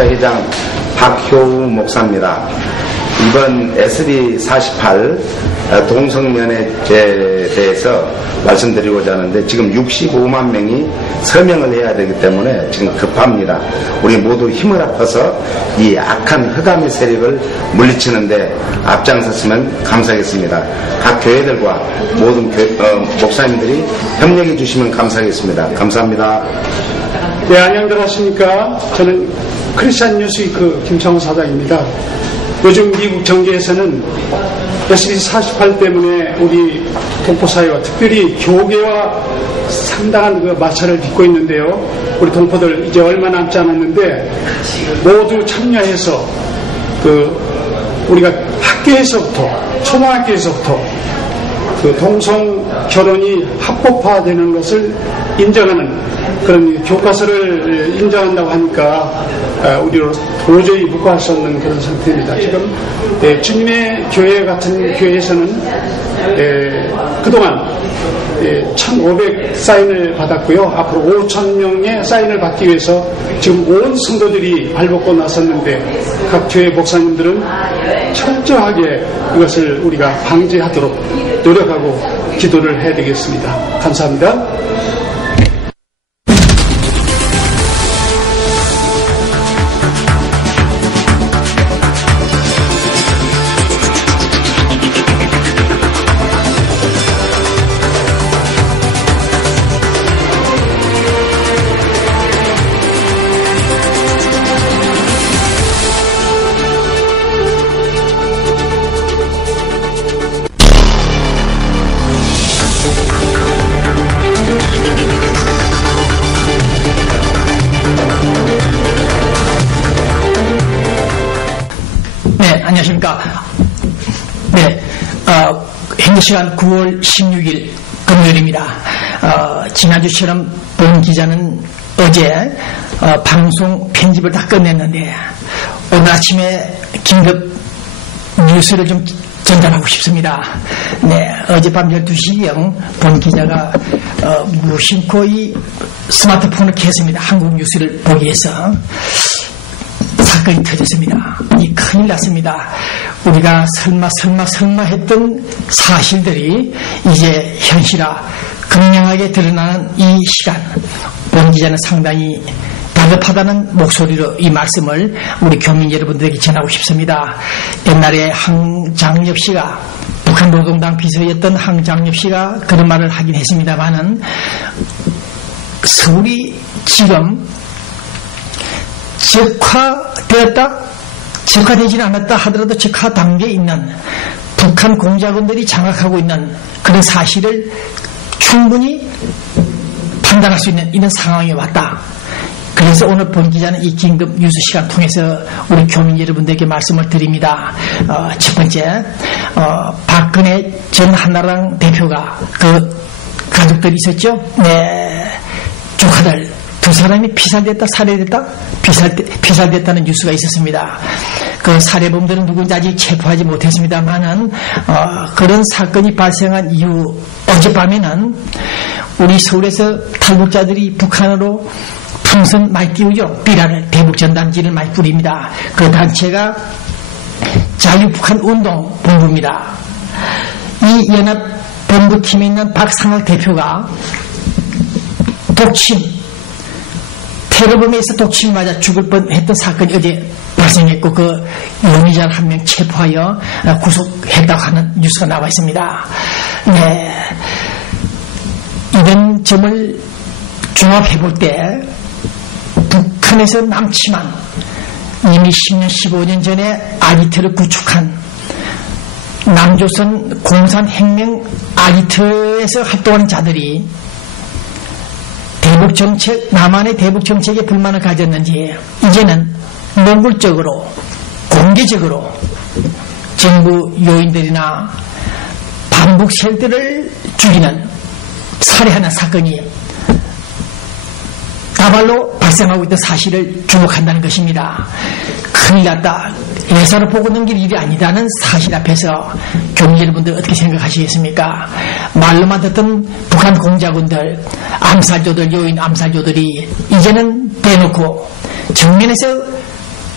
회장 박효우 목사입니다. 이번 SB48 동성연애죄에 대해서 말씀드리고자 하는데 지금 65만 명이 서명을 해야 되기 때문에 지금 급합니다. 우리 모두 힘을 합해서 이 악한 흑암의 세력을 물리치는데 앞장섰으면 감사하겠습니다. 각 교회들과 모든 목사님들이 협력해 주시면 감사하겠습니다. 감사합니다. 네, 안녕들 하십니까? 저는 크리스찬 뉴스위크 김창호 사장입니다. 요즘 미국 정계에서는 SB48 때문에 우리 동포사회와 특별히 교계와 상당한 그 마찰을 빚고 있는데요. 우리 동포들 이제 얼마 남지 않았는데 모두 참여해서 우리가 학교에서부터 초등학교에서부터 그 동성 결혼이 합법화되는 것을 인정하는 그런 교과서를 인정한다고 하니까 우리로 도저히 묵과할 수 없는 그런 상태입니다. 지금 주님의 교회 같은 교회에서는 그동안 1,500 사인을 받았고요. 앞으로 5,000명의 사인을 받기 위해서 지금 온 성도들이 발벗고 나섰는데 각 교회 목사님들은 철저하게 이것을 우리가 방지하도록 노력하고 기도를 해야 되겠습니다. 감사합니다. 현재 시간 9월 16일 금요일입니다. 지난주처럼 본 기자는 어제 방송 편집을 다 끝냈는데 오늘 아침에 긴급 뉴스를 좀 전달하고 싶습니다. 네, 어젯밤 12시경 본 기자가 무심코 이 스마트폰을 켰습니다. 한국 뉴스를 보기 위해서. 사건이 터졌습니다. 이 큰일 났습니다. 우리가 설마 했던 사실들이 이제 현실화 극명하게 드러나는 이 시간, 본 기자는 상당히 다급하다는 목소리로 이 말씀을 우리 교민 여러분들에게 전하고 싶습니다. 옛날에 항장엽 씨가, 북한 노동당 비서였던 항장엽 씨가 그런 말을 하긴 했습니다만은 서울이 지금 적화되지는 않았다 하더라도 적화 단계에 있는 북한 공작원들이 장악하고 있는 그런 사실을 충분히 판단할 수 있는 이런 상황이 왔다. 그래서 오늘 본 기자는 이 긴급 뉴스 시간 통해서 우리 교민 여러분들에게 말씀을 드립니다. 첫 번째, 박근혜 전 한나라당 대표가 그 가족들이 있었죠. 네, 조카들 두 사람이 피살됐다, 살해됐다, 피살됐다는 뉴스가 있었습니다. 그 살해범들은 누군지 아직 체포하지 못했습니다만은, 그런 사건이 발생한 이후 어젯밤에는 우리 서울에서 탈북자들이 북한으로 풍선 많이 띄우죠. 비라를, 대북전단지를 많이 뿌립니다. 그 단체가 자유북한운동본부입니다. 이 연합본부팀에 있는 박상학 대표가 테러범에 의해서 독침 맞아 죽을 뻔했던 사건이 어제 발생했고 그 용의자 한 명 체포하여 구속했다고 하는 뉴스가 나와 있습니다. 네, 이런 점을 종합해볼 때 북한에서 남침한 이미 10년, 15년 전에 아리트를 구축한 남조선 공산혁명 아리트에서 활동하는 자들이 대북정책, 남한의 대북정책에 불만을 가졌는지 이제는 노골적으로 공개적으로 정부 요인들이나 반북 세력들을 죽이는 살해하는 사건이 다발로 발생하고 있던 사실을 주목한다는 것입니다. 큰일 났다. 예사로 보고 넘길 일이 아니다는 사실 앞에서 교민 여러분들 어떻게 생각하시겠습니까? 말로만 듣던 북한 공작원들, 암살조들, 요인 암살조들이 이제는 대놓고 정면에서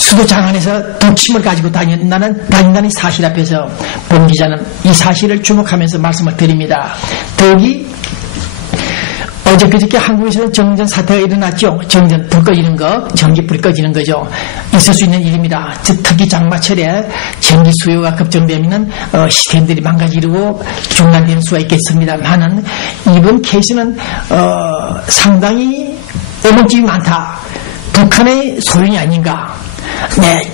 수도 장안에서 독침을 가지고 다닌다는 사실 앞에서 본 기자는 이 사실을 주목하면서 말씀을 드립니다. 더욱이 어제 그저께 한국에서는 정전 사태가 일어났죠. 정전 불 꺼지는 거, 전기불이 꺼지는 거죠. 있을 수 있는 일입니다. 특히 장마철에 전기 수요가 급증되면 시스템들이 망가지고 중단되는 수가 있겠습니다만은 이번 케이스는 상당히 의문점이 많다. 북한의 소용이 아닌가? 네,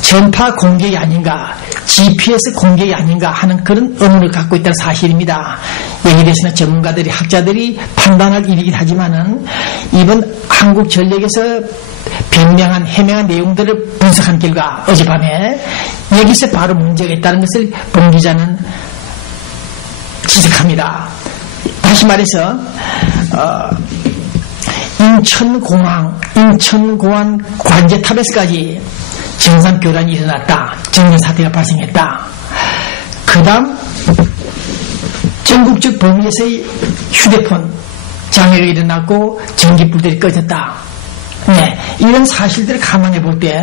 전파 공격이 아닌가? GPS 공격이 아닌가 하는 그런 의문을 갖고 있다는 사실입니다. 여기에 대해서는 전문가들이 학자들이 판단할 일이긴 하지만은 이번 한국전력에서 해명한 내용들을 분석한 결과 어젯밤에 여기서 바로 문제가 있다는 것을 본 기자는 지적합니다. 다시 말해서 인천공항 관제탑에서까지 정상 교란이 일어났다. 정전 사태가 발생했다. 그 다음 전국적 범위에서의 휴대폰 장애가 일어났고 전기불들이 꺼졌다. 네, 이런 사실들을 감안해 볼 때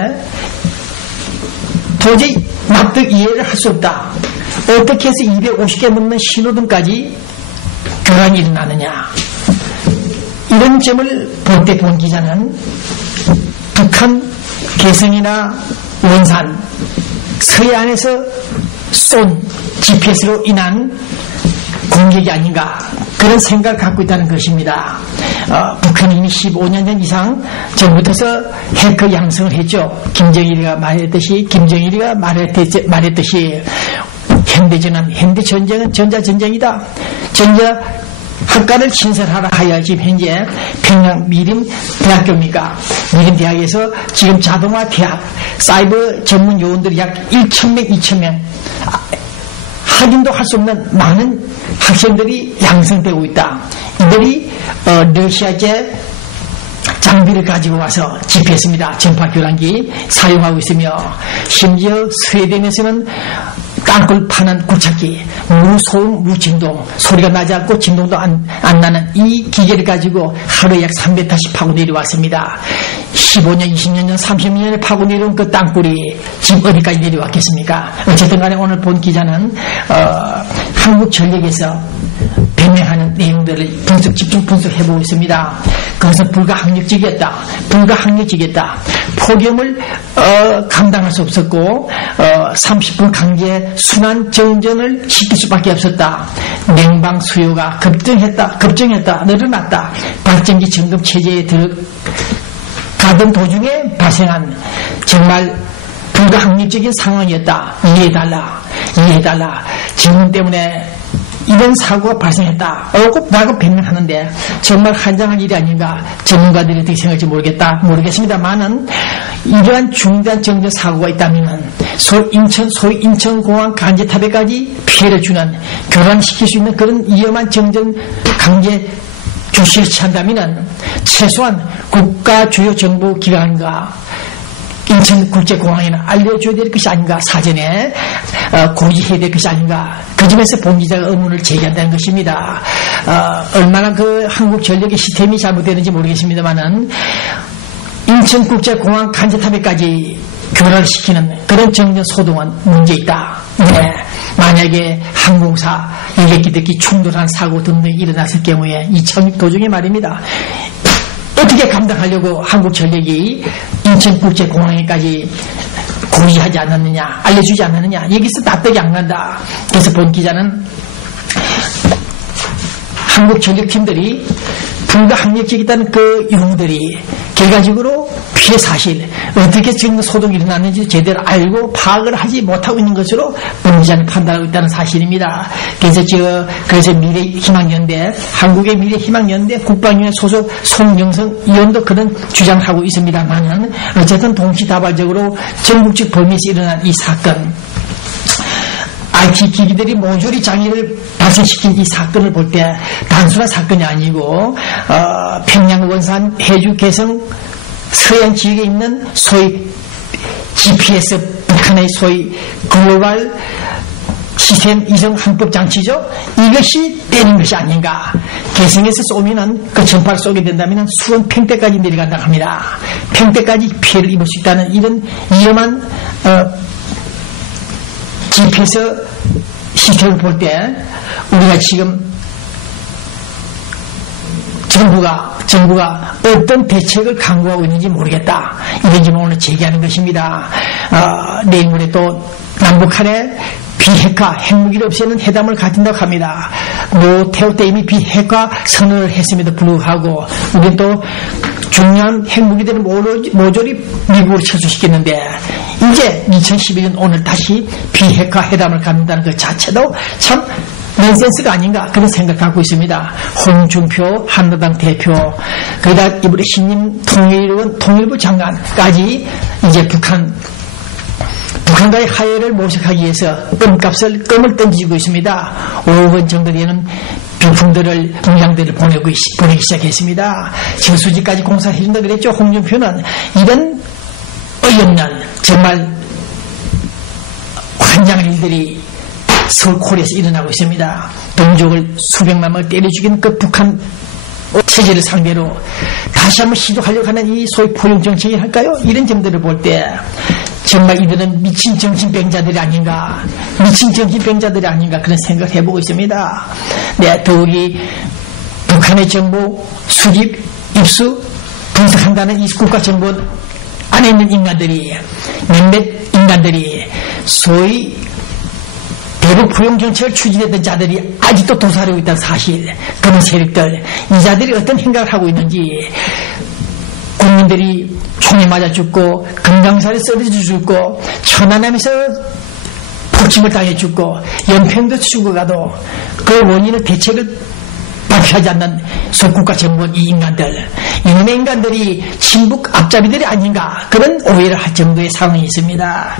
도저히 납득 이해를 할 수 없다. 어떻게 해서 250개 넘는 신호등까지 교란이 일어나느냐. 이런 점을 볼 때 본 기자는 북한 개성이나 원산, 서해안에서 쏜 GPS로 인한 공격이 아닌가 그런 생각을 갖고 있다는 것입니다. 북한이 이미 15년 전 이상 전부터서 해커 양성을 했죠. 김정일이가 말했듯이 현대전쟁은 전자전쟁이다. 학과를 신설하라 하여 지금 현재 평양 미림대학교입니까? 미림대학에서 지금 자동화 대학, 사이버 전문 요원들이 약 1,000명, 2,000명 확인도 할 수 없는 많은 학생들이 양성되고 있다. 이들이 러시아제 장비를 가지고 와서 GPS입니다. 전파 교란기 사용하고 있으며 심지어 스웨덴에서는 땅굴 파는 굴착기, 무소음, 무진동, 소리가 나지 않고 진동도 안 나는 이 기계를 가지고 하루에 약 300타씩 파고 내려왔습니다. 15년, 20년 전, 30년에 파고 내려온 그 땅굴이 지금 어디까지 내려왔겠습니까? 어쨌든 간에 오늘 본 기자는 한국전력에서 변명하는 내용들을 집중 분석해보고 있습니다. 그것은 불가항력적이었다. 폭염을 감당할 수 없었고 30분 강제 순환 정전을 시킬 수밖에 없었다. 냉방 수요가 급증했다. 늘어났다. 발전기 점검 체제에 들어가던 도중에 발생한 정말 불가항력적인 상황이었다. 이해해달라. 질문 때문에 이런 사고가 발생했다. 라고 변명하는데 정말 한장한 일이 아닌가. 전문가들이 어떻게 생각할지 모르겠습니다만은 이러한 중대한 정전 사고가 있다면 소위 인천공항 간제탑에까지 피해를 주는 교란시킬 수 있는 그런 위험한 정전 강제 조치를 취한다면 최소한 국가 주요 정보 기관과 인천국제공항에는 알려줘야 될 것이 아닌가, 사전에 고지해야 될 것이 아닌가, 그 점에서 본 기자가 의문을 제기한다는 것입니다. 얼마나 그 한국전력의 시스템이 잘못되는지 모르겠습니다만은 인천국제공항 간제탑에까지 교란을 시키는 그런 정전 소동은 문제 있다. 네. 만약에 항공사 일객기들끼리 충돌한 사고 등등이 일어났을 경우에 이 착륙 도중에 말입니다. 어떻게 감당하려고 한국전력이 인천국제공항에까지 고지하지 않았느냐, 알려주지 않았느냐, 여기서 납득이 안 간다. 그래서 본 기자는 한국전력팀들이 불가항력적이다는 그 용어들이 결과적으로 피해 사실, 어떻게 지금 소동이 일어났는지 제대로 알고 파악을 하지 못하고 있는 것으로 본 기자는 판단하고 있다는 사실입니다. 그래서 미래희망연대, 한국의 미래희망연대 국방위원 소속 송영성 의원도 그런 주장을 하고 있습니다만은 어쨌든 동시다발적으로 전국적 범위에서 일어난 이 사건, IT 기기들이 모조리 장애를 발생시킨 이 사건을 볼 때 단순한 사건이 아니고 평양 원산 해주 개성 서해안 지역에 있는 소위 GPS, 북한의 소위 글로벌 시스템 이송 항법 장치죠. 이것이 되는 것이 아닌가. 개성에서 쏘면은 그 전파를 쏘게 된다면 수원 평택까지 내려간다고 합니다. 평택까지 피해를 입을 수 있다는 이런 위험한 GPS 시스템을 볼 때 우리가 지금 정부가 어떤 대책을 강구하고 있는지 모르겠다. 이런 점을 오늘 제기하는 것입니다. 내일 모레 또 남북한에 비핵화 핵무기를 없애는 회담을 가진다고 합니다. 노태우 때 이미 비핵화 선언을 했음에도 불구하고 우리는 또 중요한 핵무기들을 모조리 미국으로 철수시켰는데 이제 2011년 오늘 다시 비핵화 회담을 갖는다는 것 자체도 참 넌센스가 아닌가 그런 생각을 갖고 있습니다. 홍준표 한나라당 대표 거기다 이번에 신임 통일부 장관까지 이제 북한과의 화해를 모색하기 위해서 껌을 던지고 있습니다. 5번 정도 되는 병풍들을 물량들을 보내기 시작했습니다. 저수지까지 공사를 해준다 그랬죠. 홍준표는 이런 어이없는 정말 환장한 일들이 서울 코리에서 일어나고 있습니다. 동족을 수백만 명을 때려 죽인 그 북한 체제를 상대로 다시 한번 시도하려고 하는 이 소위 포용 정책이 할까요? 이런 점들을 볼 때 정말 이들은 미친 정신병자들이 아닌가 그런 생각을 해보고 있습니다. 네, 더욱이 북한의 정보 수집, 입수, 분석한다는 이 국가정보 안에 있는 인간들이 몇몇 인간들이 소위 대북 포용 정책을 추진했던 자들이 아직도 도사리고 있다는 사실, 그런 세력들, 이 자들이 어떤 생각을 하고 있는지, 국민들이 총에 맞아 죽고, 금강산에 쓰러져 죽고, 천안함에서 폭침을 당해 죽고, 연평도 죽어가도 그 원인을 대책을 발표하지 않는 소국가 정부원 이 인간들, 이놈의 인간들이 친북 앞잡이들이 아닌가, 그런 오해를 할 정도의 상황이 있습니다.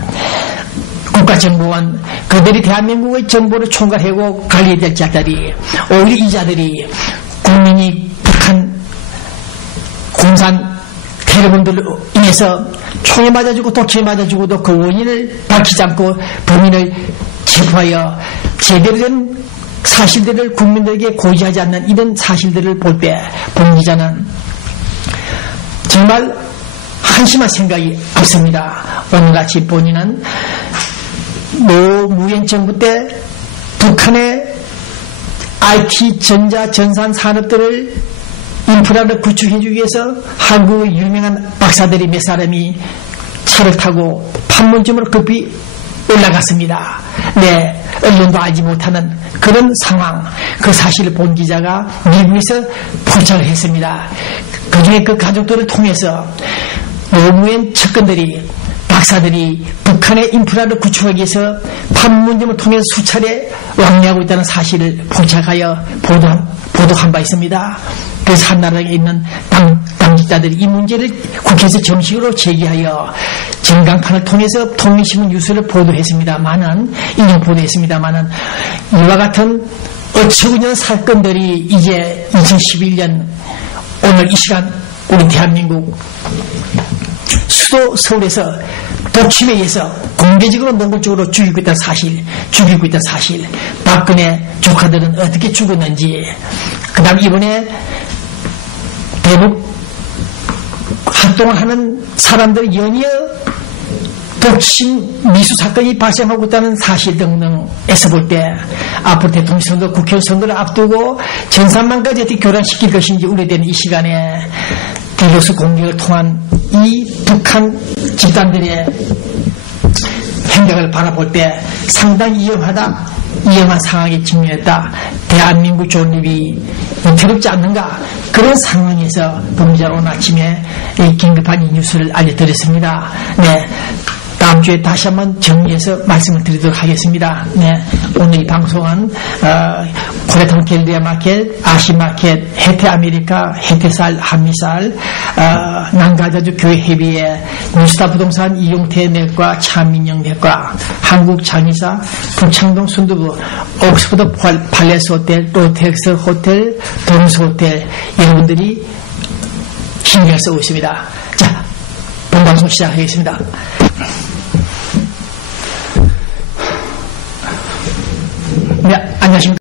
국가정보원 그들이 대한민국의 정보를 총괄하고 관리해야 될 자들이 오히려 이 자들이 국민이 북한 공산 테러범들로 인해서 총에 맞아주고 도끼에 맞아주고도 그 원인을 밝히지 않고 범인을 체포하여 제대로 된 사실들을 국민들에게 고지하지 않는 이런 사실들을 볼 때 본 기자는 정말 한심한 생각이 앞섭니다. 오늘같이 본인은 노무현 정부 때 북한의 IT, 전자, 전산 산업들을 인프라를 구축해주기 위해서 한국의 유명한 박사들이 몇 사람이 차를 타고 판문점으로 급히 올라갔습니다. 네, 언론도 알지 못하는 그런 상황, 그 사실을 본 기자가 미국에서 포착을 했습니다. 그중에 그 가족들을 통해서 노무현 측근들이 박사들이 북한의 인프라를 구축하기 위해서 판문점을 통해서 수차례 왕래하고 있다는 사실을 포착하여 보도한 바 있습니다. 그래서 한나라에 있는 당직자들이 이 문제를 국회에서 정식으로 제기하여 전광판을 통해서 통일신문 뉴스를 보도했습니다만은 인용 보도했습니다만은 이와 같은 어처구니없는 사건들이 이제 2011년 오늘 이 시간 우리 대한민국 수도 서울에서 독침에 의해서 공개적으로 노골적으로 죽이고 있다는 사실, 박근혜 조카들은 어떻게 죽었는지, 그 다음 이번에 대북 활동을 하는 사람들 연이어 독침 미수 사건이 발생하고 있다는 사실 등등에서 볼 때 앞으로 대통령 선거, 국회의원 선거를 앞두고 전산망까지 어떻게 교란시킬 것인지 우려되는 이 시간에 딜로스 공격을 통한 이 북한 집단들의 행적을 바라볼 때 상당히 위험한 상황에 직면했다. 대한민국 존립이 위태롭지 않는가, 그런 상황에서 범죄자 오늘 아침에 긴급한 이 뉴스를 알려드렸습니다. 네, 다음 주에 다시 한번 정리해서 말씀을 드리도록 하겠습니다. 네, 오늘 이 방송은 코레톤 갤리아 마켓, 아시마켓, 혜태 아메리카, 혜태쌀, 한미쌀, 난가자주 교회 협의회, 뉴스타 부동산 이용태 내과, 차민영 내과, 한국 장의사, 북창동 순두부, 옥스퍼드 팔레스 호텔, 롯텍스 호텔, 동수 호텔, 여러분들이 신경을 쓰고 있습니다. 자, 본방송 시작하겠습니다. 네, 안녕하십니까.